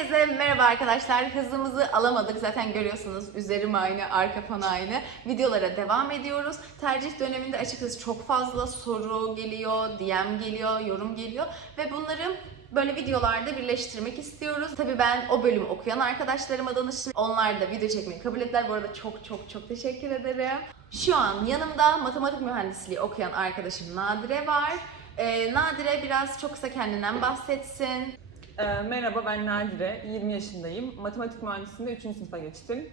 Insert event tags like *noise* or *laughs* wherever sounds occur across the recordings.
Herkese merhaba arkadaşlar. Hızımızı alamadık. Zaten görüyorsunuz üzerim aynı, arka fon aynı. Videolara devam ediyoruz. Tercih döneminde açıkçası çok fazla soru geliyor, DM geliyor, yorum geliyor. Ve bunları böyle videolarda birleştirmek istiyoruz. Tabii ben o bölümü okuyan arkadaşlarıma danıştım. Onlar da video çekmeyi kabul ettiler. Bu arada çok çok çok teşekkür ederim. Şu an yanımda matematik mühendisliği okuyan arkadaşım Nadire var. Ee, Nadire biraz çok kısa kendinden bahsetsin. Ee, merhaba ben Nadire, 20 yaşındayım. Matematik mühendisliğinde 3. sınıfa geçtim.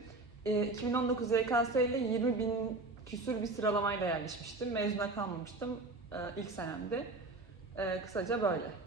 Ee, 2019 YKS ile 20 bin küsür bir sıralamayla yerleşmiştim. Mezuna kalmamıştım ee, ilk senemde. Ee, kısaca böyle.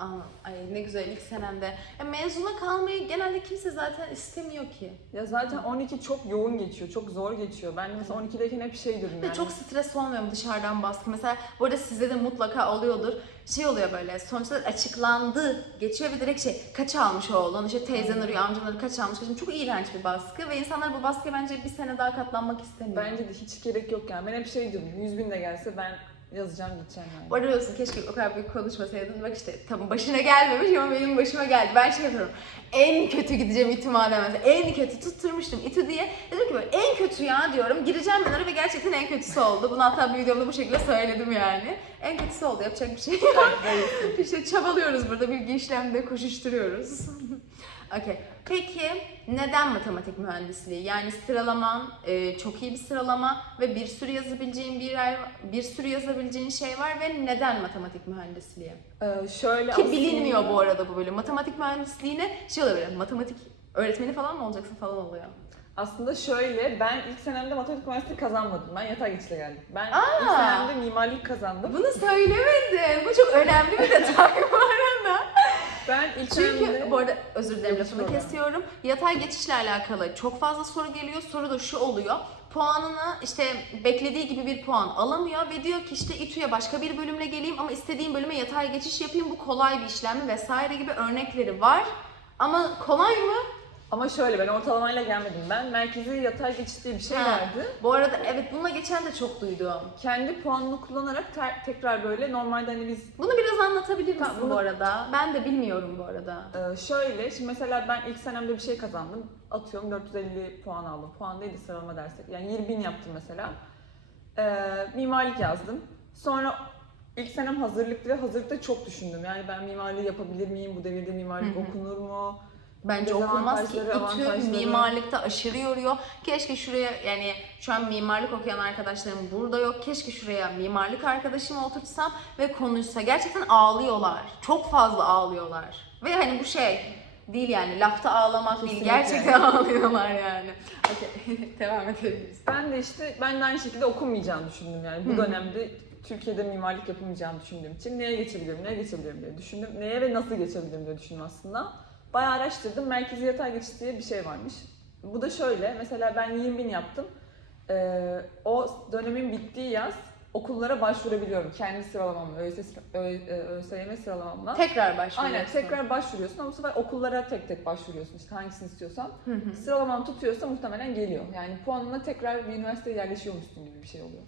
Aa, ay ne güzel ilk senemde. Ya mezuna kalmayı genelde kimse zaten istemiyor ki. Ya zaten 12 çok yoğun geçiyor, çok zor geçiyor. Ben mesela 12'deyken hep şey dedim Ve yani. çok stres olmuyor mu dışarıdan baskı? Mesela bu arada sizde de mutlaka oluyordur. Şey oluyor böyle sonuçlar açıklandı geçiyor ve direkt şey kaç almış oğlun işte teyzen arıyor amcan arıyor kaç almış kaç çok iğrenç bir baskı ve insanlar bu baskıya bence bir sene daha katlanmak istemiyor. Bence de hiç gerek yok yani. Ben hep şey diyorum, 100 bin de gelse ben yazacağım gideceğim yani. Bu arada diyorsun keşke o kadar büyük konuşmasaydın. Bak işte tamam başına gelmemiş ama benim başıma geldi. Ben şey yapıyorum. En kötü gideceğim İTÜ madem mesela. En kötü tutturmuştum İTÜ diye. Dedim ki böyle en kötü ya diyorum. Gireceğim ben oraya ve gerçekten en kötüsü oldu. Bunu hatta bir videomda bu şekilde söyledim yani. En kötüsü oldu. Yapacak bir şey yok. işte çabalıyoruz burada. Bilgi işlemde koşuşturuyoruz. Okey. Peki neden matematik mühendisliği? Yani sıralaman e, çok iyi bir sıralama ve bir sürü yazabileceğin bir yer, bir sürü yazabileceğin şey var ve neden matematik mühendisliği? Ee, şöyle Ki aslında- bilinmiyor bu arada bu bölüm. Matematik mühendisliğine şey böyle, matematik öğretmeni falan mı olacaksın falan oluyor. Aslında şöyle, ben ilk senemde matematik mühendisliği kazanmadım. Ben yatay geçişle geldim. Ben Aa! ilk senemde mimarlık kazandım. Bunu söylemedin. Bu çok önemli bir detay bu arada. Ben ilk Çünkü bu arada özür dilerim lafını kesiyorum. Yatay geçişle alakalı çok fazla soru geliyor. Soru da şu oluyor. Puanını işte beklediği gibi bir puan alamıyor ve diyor ki işte İTÜ'ye başka bir bölümle geleyim ama istediğim bölüme yatay geçiş yapayım. Bu kolay bir işlem mi vesaire gibi örnekleri var. Ama kolay mı? Ama şöyle, ben ortalamayla gelmedim. Ben merkezi yatay geçiş diye bir şey Ha. vardı. Bu arada evet bununla geçen de çok duydum. Kendi puanını kullanarak ter- tekrar böyle normalde hani biz Bunu biraz anlatabilir misin Tamam, bunu- bu arada? Ben de bilmiyorum bu arada. e, şöyle, şimdi mesela ben ilk senemde bir şey kazandım. Atıyorum 450 puan aldım. Puan değil de sıralama dersek. Yani 20 bin yaptım mesela. E, mimarlık yazdım. Sonra ilk senem hazırlıktı ve hazırlıkta çok düşündüm. Yani ben mimarlığı yapabilir miyim? Bu devirde mimarlık Hı hı. okunur mu? Bence okunmaz ki İTÜ mimarlıkta aşırı yoruyor. Keşke şuraya yani şu an mimarlık okuyan arkadaşlarım burada yok. Keşke şuraya mimarlık arkadaşımı oturtsam ve konuşsa. Gerçekten ağlıyorlar. Çok fazla ağlıyorlar. Ve hani bu şey değil yani lafta ağlamak değil. Kesinlikle. Gerçekten *laughs* ağlıyorlar yani. Okey *laughs* devam edebiliriz. Ben de işte ben de aynı şekilde okunmayacağını düşündüm yani. Bu dönemde Türkiye'de mimarlık yapılmayacağını düşündüğüm için neye geçebilirim, neye geçebilirim diye düşündüm. Neye ve nasıl geçebilirim diye düşündüm aslında. Bayağı araştırdım. Merkezi yatay geçiş diye bir şey varmış. Bu da şöyle. Mesela ben 20 bin yaptım. Ee, o dönemin bittiği yaz okullara başvurabiliyorum. Kendi sıralamamla, ÖSS, sıra- Ö- e, ÖSYM sıralamamla. Tekrar başlıyorsun. Aynen tekrar başvuruyorsun ama bu sefer okullara tek tek başvuruyorsun işte hangisini istiyorsan. Hı hı. Sıralaman tutuyorsa muhtemelen geliyor. Yani puanına tekrar bir üniversiteye yerleşiyormuşsun gibi bir şey oluyor.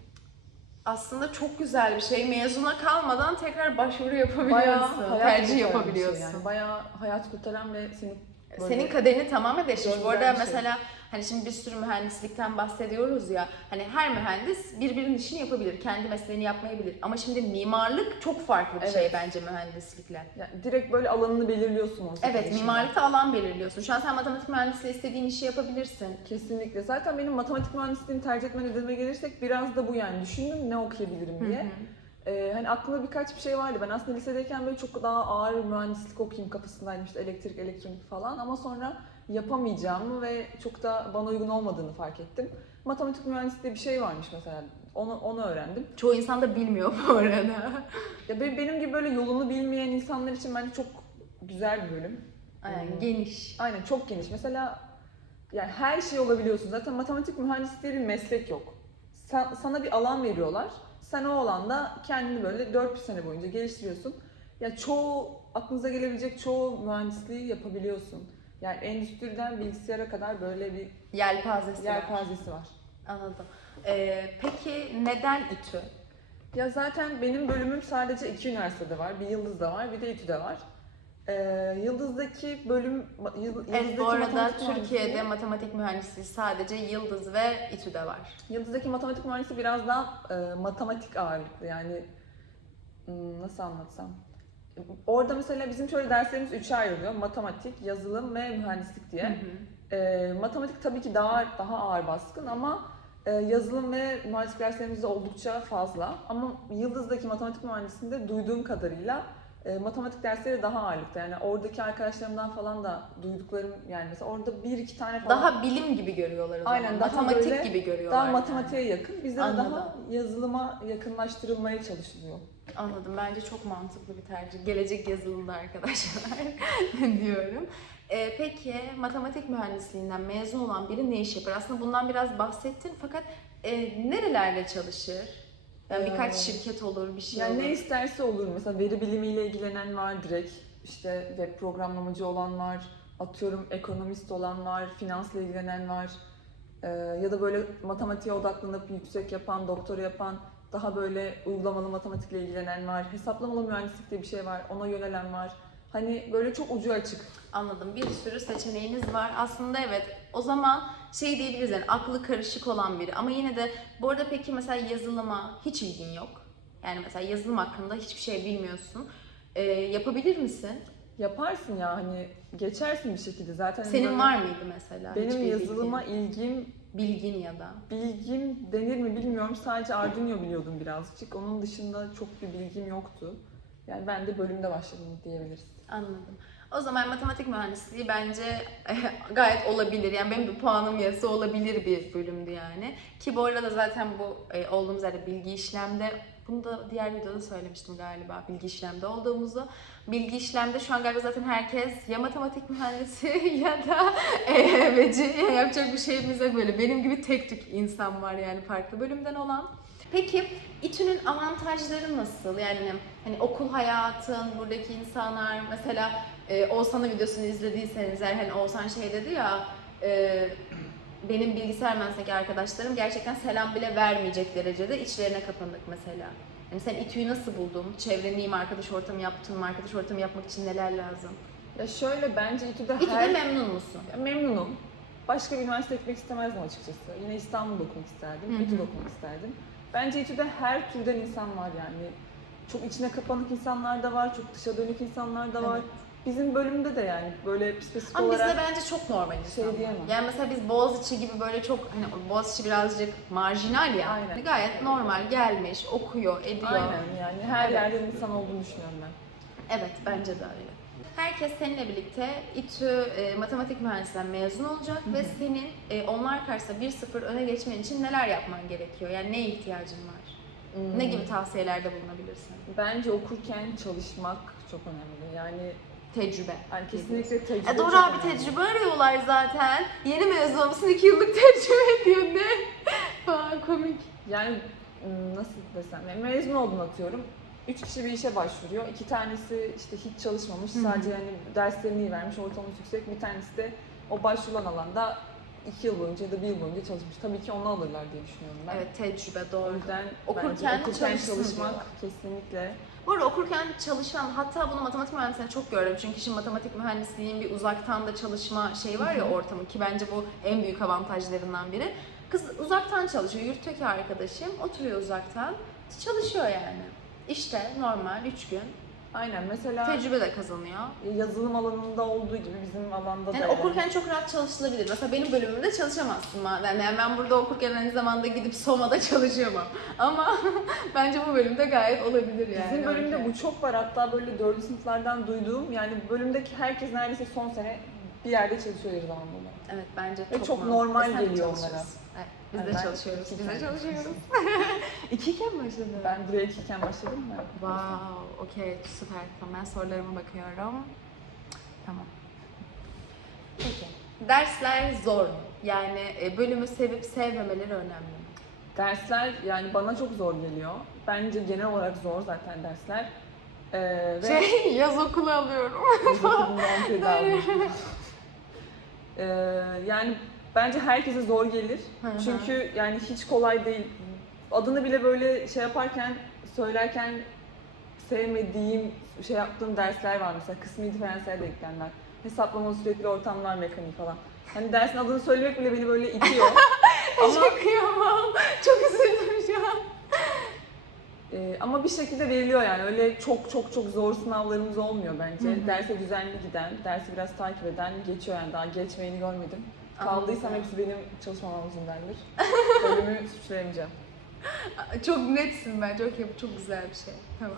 Aslında çok güzel bir şey. Mezuna kalmadan tekrar başvuru yapabiliyorsun. hayat tercih kurtaran bir yapabiliyorsun. Şey yani. Bayağı hayat kurtaran ve seni böyle- Senin kaderini tamamen değiştirmiş. Bu arada şey. mesela hani şimdi bir sürü mühendislikten bahsediyoruz ya. Hani her mühendis birbirinin işini yapabilir. Kendi mesleğini yapmayabilir. Ama şimdi mimarlık çok farklı bir şey Evet. bence mühendislikle. yani direkt böyle alanını belirliyorsun o Evet, işin. mimarlıkta alan belirliyorsun. Şu an sen matematik mühendisliği istediğin işi yapabilirsin. Kesinlikle. Zaten benim matematik mühendisliğini tercih etme nedenime gelirsek biraz da bu yani. Düşündüm ne okuyabilirim diye. Ee, hani aklımda birkaç bir şey vardı. Ben aslında lisedeyken böyle çok daha ağır mühendislik okuyayım kafasındaydım. İşte elektrik, elektronik falan. Ama sonra yapamayacağımı ve çok da bana uygun olmadığını fark ettim. Matematik mühendisliği bir şey varmış mesela. Onu, onu öğrendim. Çoğu insan da bilmiyor bu arada. *laughs* Ya be- benim gibi böyle yolunu bilmeyen insanlar için bence çok güzel bir bölüm. Aynen, Hmm. geniş. Aynen çok geniş. Mesela yani her şey olabiliyorsun. Zaten matematik mühendisliği bir meslek yok. Sa- sana bir alan veriyorlar. Sen o alanda kendini böyle 4 sene boyunca geliştiriyorsun. Ya çoğu aklınıza gelebilecek çoğu mühendisliği yapabiliyorsun. Yani endüstriden bilgisayara kadar böyle bir Yelpazesi var. yelpazesi var. Anladım. Ee, peki neden İTÜ? Ya zaten benim bölümüm sadece iki üniversitede var. Bir Yıldız'da var, bir de İTÜ'de var. Ee, Yıldız'daki bölüm, Yıldız, Evet bu arada matematik Türkiye'de mühendisliği- matematik mühendisliği sadece Yıldız ve İTÜ'de var. Yıldız'daki matematik mühendisi biraz daha e, matematik ağırlıklı yani hmm, nasıl anlatsam. Orada mesela bizim şöyle derslerimiz üçe ayrılıyor. Matematik, yazılım ve mühendislik diye. Hı hı. E, matematik tabii ki daha daha ağır baskın ama e, yazılım ve mühendislik derslerimiz de oldukça fazla. Ama Yıldız'daki matematik mühendisliğinde duyduğum kadarıyla e, matematik dersleri daha ağırlıkta. Yani oradaki arkadaşlarımdan falan da duyduklarım yani mesela orada bir iki tane falan Daha bilim gibi görüyorlar o zaman. Aynen, daha matematik böyle- gibi görüyorlar. daha yani. matematiğe yakın. Bizde de daha yazılıma yakınlaştırılmaya çalışılıyor. Anladım. Bence çok mantıklı bir tercih. Gelecek yazılımda arkadaşlar *laughs* diyorum. Ee, peki matematik mühendisliğinden mezun olan biri ne iş yapar? Aslında bundan biraz bahsettin fakat e, nerelerde çalışır? Yani birkaç Ee, şirket olur, bir şey Yani olur. ne isterse olur. Mesela veri bilimiyle ilgilenen var direkt. işte web programlamacı olan var. Atıyorum ekonomist olan var. Finansla ilgilenen var. Ee, ya da böyle matematiğe odaklanıp yüksek yapan, doktora yapan daha böyle uygulamalı matematikle ilgilenen var. Hesaplamalı mühendislik diye bir şey var. Ona yönelen var. Hani böyle çok ucu açık. Anladım. Bir sürü seçeneğiniz var. Aslında evet o zaman şey diyebiliriz yani aklı karışık olan biri. Ama yine de bu arada peki mesela yazılıma hiç ilgin yok. Yani mesela yazılım hakkında hiçbir şey bilmiyorsun. Ee, yapabilir misin? Yaparsın ya hani geçersin bir şekilde zaten. Senin böyle- var mıydı mesela? Benim hiçbir yazılıma ilgim bilgin, bilgin ya da? Bilgim denir mi bilmiyorum. Sadece Arduino biliyordum birazcık. Onun dışında çok bir bilgim yoktu. Yani ben de bölümde başladım diyebiliriz. Anladım. O zaman matematik mühendisliği bence gayet olabilir. Yani benim bir puanım yasa olabilir bir bölümdü yani. Ki bu arada zaten bu e, olduğumuz yerde bilgi işlemde bunu da diğer videoda söylemiştim galiba bilgi işlemde olduğumuzu. Bilgi işlemde şu an galiba zaten herkes ya matematik mühendisi *laughs* ya da e, veci Ya yapacak bir şeyimiz yok böyle. Benim gibi tek tük insan var yani farklı bölümden olan. Peki İTÜ'nün avantajları nasıl? Yani hani okul hayatın, buradaki insanlar mesela e, Oğuzhan'ın videosunu izlediyseniz eğer hani Oğuzhan şey dedi ya e, benim bilgisayar mühendisliğindeki arkadaşlarım gerçekten selam bile vermeyecek derecede içlerine kapanık mesela. Yani sen İTÜ'yü nasıl buldun? Çevreni iyi mi? Arkadaş ortamı yaptın mı? Arkadaş ortamı yapmak için neler lazım? Ya şöyle bence İTÜ'de İTÜ'de her... memnun musun? Ya memnunum. Başka bir üniversite gitmek istemezdim açıkçası. Yine İstanbul'da okumak isterdim. İTÜ'de okumak isterdim. Bence İTÜ'de her türden insan var yani. Çok içine kapanık insanlar da var, çok dışa dönük insanlar da var. Evet. Bizim bölümde de yani böyle spesifik Ama olarak... bizde bence çok normal şey insanlar. diyemem. Yani mesela biz Boğaziçi gibi böyle çok hani Boğaziçi birazcık marjinal ya. Aynen. Gayet normal gelmiş, okuyor, ediyor. Aynen yani her Evet. yerde insan olduğunu düşünüyorum ben. Evet bence de öyle. Herkes seninle birlikte İTÜ e, matematik mühendisliğinden mezun olacak ve senin e, onlar karşısında 1-0 öne geçmen için neler yapman gerekiyor? Yani neye ihtiyacın var? Ne gibi tavsiyelerde bulunabilirsin? Bence okurken çalışmak çok önemli. Yani, Tecrübe. yani kesinlikle tecrübe E doğru abi önemli. tecrübe arıyorlar zaten. Yeni mezun olmuşsun 2 yıllık *laughs* tecrübe diyor ne? Falan komik. Yani nasıl desem, yani mezun oldum atıyorum. Üç kişi bir işe başvuruyor. İki tanesi işte hiç çalışmamış, sadece yani derslerini iyi vermiş, ortalaması yüksek. Bir tanesi de o başvurulan alanda iki yıl boyunca ya da bir yıl boyunca çalışmış. Tabii ki onu alırlar diye düşünüyorum ben. Evet tecrübe O doğru. yüzden Okurken okurken çalışmak diyorlar. kesinlikle. Bu arada okurken çalışan, hatta bunu matematik mühendisliğinde çok gördüm. Çünkü şimdi matematik mühendisliğinin bir uzaktan da çalışma şeyi var ya ortamı ki bence bu en büyük avantajlarından biri. Kız uzaktan çalışıyor, yurttaki arkadaşım oturuyor uzaktan, çalışıyor yani. İşte normal 3 gün Aynen mesela tecrübe de kazanıyor. yazılım alanında olduğu gibi bizim alanda da Yani okurken çok rahat çalışılabilir. Mesela benim bölümümde çalışamazsın madem. Yani ben burada okurken aynı zamanda gidip Soma'da çalışamam. Ama *laughs* bence bu bölümde gayet olabilir yani. Bizim bölümde bu çok var. Hatta böyle dördüncü sınıflardan duyduğum yani bölümdeki herkes neredeyse son sene bir yerde çalışıyor zamanlı olarak. Evet bence Ve çok, mantıklı. normal Sen de geliyor onlara. Evet, biz de ben çalışıyoruz. Biz de çalışıyoruz. *laughs* İkiyken başladın. Ben buraya ikiyken başladım ben. Wow, okey süper. Tamam ben sorularıma bakıyorum. Tamam. Peki. Dersler zor mu? Yani e, bölümü sevip sevmemeleri önemli mi? Dersler yani bana çok zor geliyor. Bence genel olarak zor zaten dersler. Ee, ve Şey, *laughs* yaz okulu alıyorum. Özellikle *laughs* tedavi. Ee, yani bence herkese zor gelir. Hı hı. Çünkü yani hiç kolay değil. Adını bile böyle şey yaparken, söylerken sevmediğim, şey yaptığım dersler var mesela kısmi diferansiyel denklemler, hesaplama sürekli ortamlar mekaniği falan. Hani dersin adını söylemek bile beni böyle itiyor. *laughs* ama Çok kıyamam. Çok üzüldüm şu an. e, ama bir şekilde veriliyor yani. Öyle çok çok çok zor sınavlarımız olmuyor bence. Hı hı. Derse düzenli giden, dersi biraz takip eden geçiyor yani. Daha geçmeyeni görmedim. Kaldıysam hepsi benim çalışmamam yüzündendir. Bölümü *laughs* suçlayamayacağım. Çok netsin bence. Okey bu çok güzel bir şey. Tamam.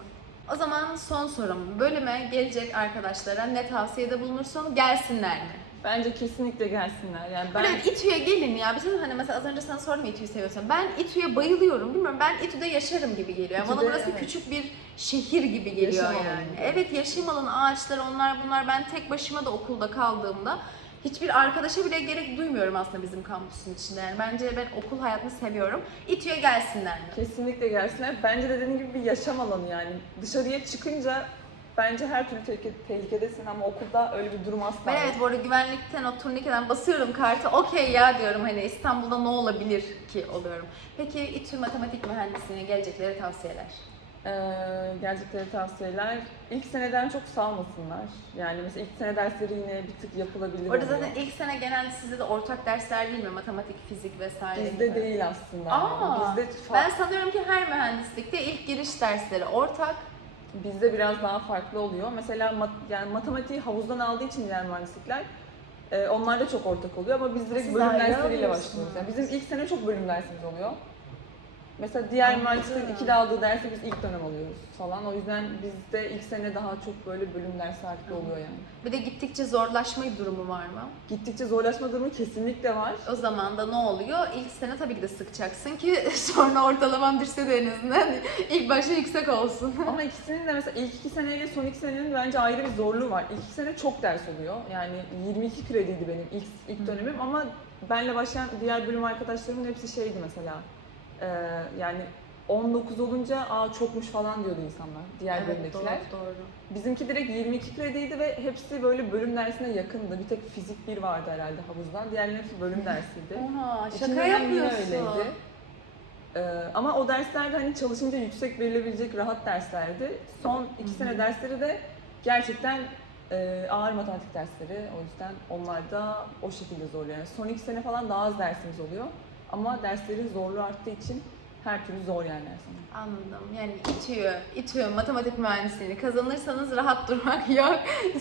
O zaman son sorum. Bölüme gelecek arkadaşlara ne tavsiyede bulunursun? Gelsinler mi? Bence kesinlikle gelsinler. Yani ben Böyle İTÜ'ye gelin ya. Bizim hani mesela az önce sana sordum İTÜ'yü seviyorsan. Ben İTÜ'ye bayılıyorum. Bilmiyorum ben İTÜ'de yaşarım gibi geliyor. Yani bana İTÜ'de, burası evet. küçük bir şehir gibi geliyor Yaşam alanı yani. gibi. Evet yaşam alanı, ağaçlar onlar bunlar. Ben tek başıma da okulda kaldığımda hiçbir arkadaşa bile gerek duymuyorum aslında bizim kampüsün içinde. Yani bence ben okul hayatını seviyorum. İTÜ'ye gelsinler mi? Kesinlikle gelsinler. Bence de dediğim gibi bir yaşam alanı yani. Dışarıya çıkınca bence her türlü tehlike, tehlikedesin ama okulda öyle bir durum asla Ben yok. evet bu arada güvenlikten o turnikeden basıyorum kartı. Okey ya diyorum hani İstanbul'da ne olabilir ki oluyorum. Peki İTÜ Matematik Mühendisliğine gelecekleri tavsiyeler. Ee, gelecekleri tavsiyeler ilk seneden çok salmasınlar. Yani mesela ilk sene dersleri yine bir tık yapılabilir Orada oluyor. zaten ilk sene genelde sizde de ortak dersler değil mi? Matematik, fizik vesaire Bizde gibi. değil aslında. Aa, bizde Ben sanıyorum ki her mühendislikte ilk giriş dersleri ortak. bizde biraz daha farklı oluyor. Mesela mat- yani matematiği havuzdan aldığı için diğer mühendislikler e, onlarda çok ortak oluyor ama biz direkt Siz bölüm dersleriyle başlıyoruz. Yani bizim ilk sene çok bölüm dersimiz oluyor. Mesela diğer mühendisliklerin ikide aldığı dersi biz ilk dönem alıyoruz falan. O yüzden bizde ilk sene daha çok böyle bölüm dersi ağırlıklı oluyor yani. Bir de gittikçe zorlaşma durumu var mı? Gittikçe zorlaşma durumu kesinlikle var. O zaman da ne oluyor? İlk sene tabii ki de sıkacaksın ki *laughs* sonra ortalaman düşse de en azından ilk başta yüksek olsun. *laughs* Ama ikisinin de mesela ilk iki seneyle son iki senenin bence ayrı bir zorluğu var. İlk iki sene çok ders oluyor. Yani 22 krediydi benim ilk, ilk dönemim ama benle başlayan diğer bölüm arkadaşlarımın hepsi şeydi mesela. Ee, yani 19 olunca aa çokmuş falan diyordu insanlar. Diğer evet bölümdekiler. doğru doğru. Bizimki direkt 22 krediydi ve hepsi böyle bölüm dersine yakındı. Bir tek fizik bir vardı herhalde havuzdan. Diğerlerinin hepsi bölüm dersiydi. Oha şaka yine yapıyorsun. öyleydi. Ee, ama o derslerde hani çalışınca yüksek verilebilecek rahat derslerdi. Son iki Hı hı. sene dersleri de gerçekten e, ağır matematik dersleri. O yüzden onlar da o şekilde zorluyor. Yani son iki sene falan daha az dersimiz oluyor. Ama derslerin zorluğu arttığı için her türlü zor yani dersler. Anladım. Yani İTÜ'yü, İTÜ matematik mühendisliğini kazanırsanız rahat *laughs* durmak yok.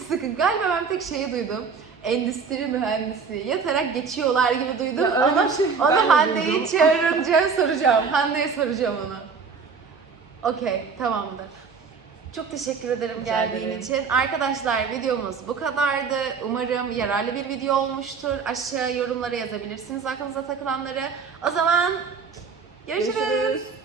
Sıkı. Galiba ben tek şeyi duydum. Endüstri mühendisliği yatarak geçiyorlar gibi duydum Ya ama şey onu Hande'yi çağırınca *laughs* soracağım. Hande'ye soracağım onu. Okey, tamamdır. Çok teşekkür ederim Rica geldiğin ederim. için. Arkadaşlar videomuz bu kadardı. Umarım yararlı bir video olmuştur. Aşağı yorumlara yazabilirsiniz aklınıza takılanları. O zaman görüşürüz. Görüşürüz.